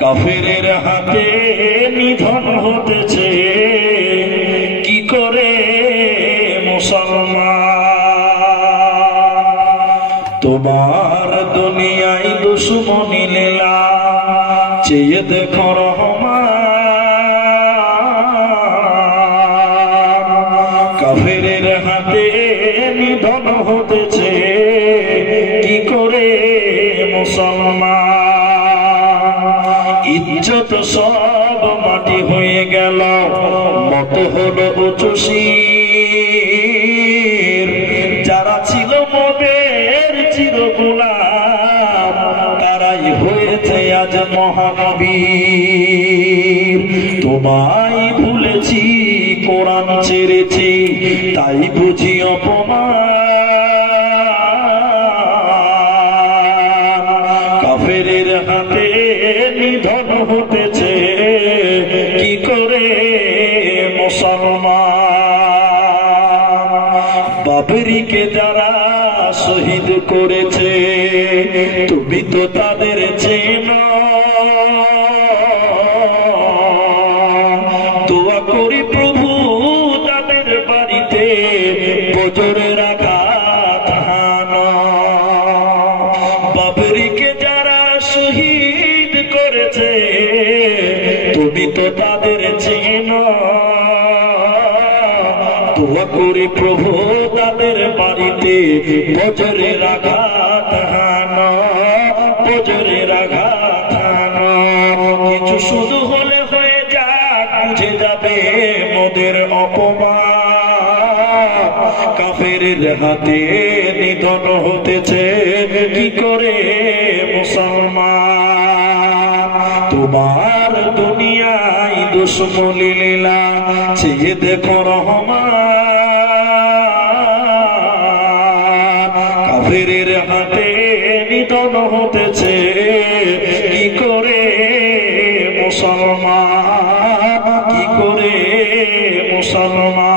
কাফেরের হাতে নিধন হতেছে কি করে মুসলমান। তোমার দুনিয়ায় দুশ্মনী লীলা চেয়ে দেখো রহমান। কাফেরের হাতে নিধন হতেছে কি করে মুসলমান। ইজ্জত সব মাটি হয়ে গেল, মত হলো উচ্চশির। যারা ছিল মোদের চির গোলাম, তারাই হয়েছে আজ মহাবীর। তোমায় ভুলেছি, কোরআন ছেড়েছি, তাই বুঝি অপমান। কাফেরের হাতে নিধন হতেছে কি করে মুসলমান। বাবরিকে যারা শহীদ করেছে, তুমি তো তাদের চেনো। দোয়া করি প্রভু তাদের বাড়িতে বজরের আঘাত হানো। বাবরিকে যারা শহীদ করেছে, তুমি তো তাদের চেনো। দোয়া করে প্রভু তাদের বাড়িতে বজরের আঘাত হানো, বজরের আঘাত হানো। কিছু শুধু হলে হয়ে যাক, বুঝে যাবে মোদের অপমান। কাফেরের হাতে নিধন হতেছে কি করে মুসলমান। তোমার দুনিয়ায় দুশ্মনী লীলা চেয়ে দেখো রহমান। কাফেরের হাতে নিধন হতেছে কি করে মুসলমান, কি করে মুসলমান।